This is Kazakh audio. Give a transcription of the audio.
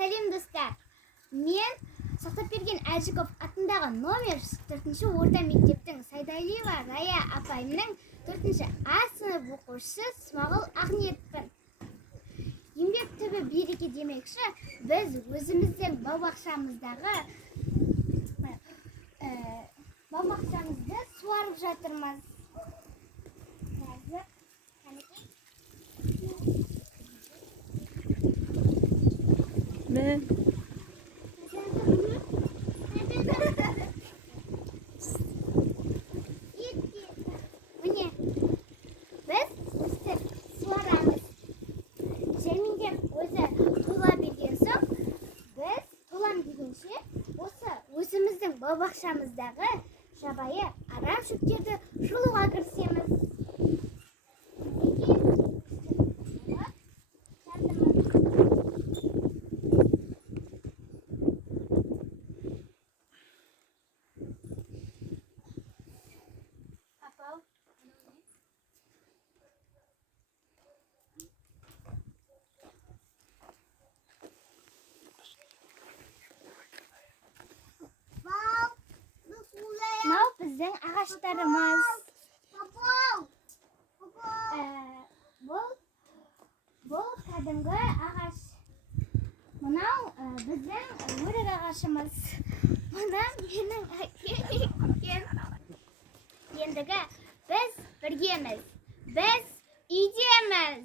Сәлем достар. Мен Сақтапберген Әжіков атындағы номер 4-ші орта мектептің Сайдалиева Рая апайымның 4-ші А сынып оқушысы Смағұл Ақниетпін. Еңбек түбі береке демекші, біз өзіміздің бау-бақшамызды суарып жатырмыз. Міне, біз өстіп суарамыз. Жәмеңдер өзі тола берген соң, біз толам дегенше, осы өзіміздің бау-бақшамыздағы жабайы арам шөптерді жұлуға кірісеміз. Мынау біздің ағаштарымыз. Бұл кәдімгі ағаш. Мынау біздің өрік ағашымыз. Мына менің әкем. Ендігі біз біргеміз. Біз үйдеміз.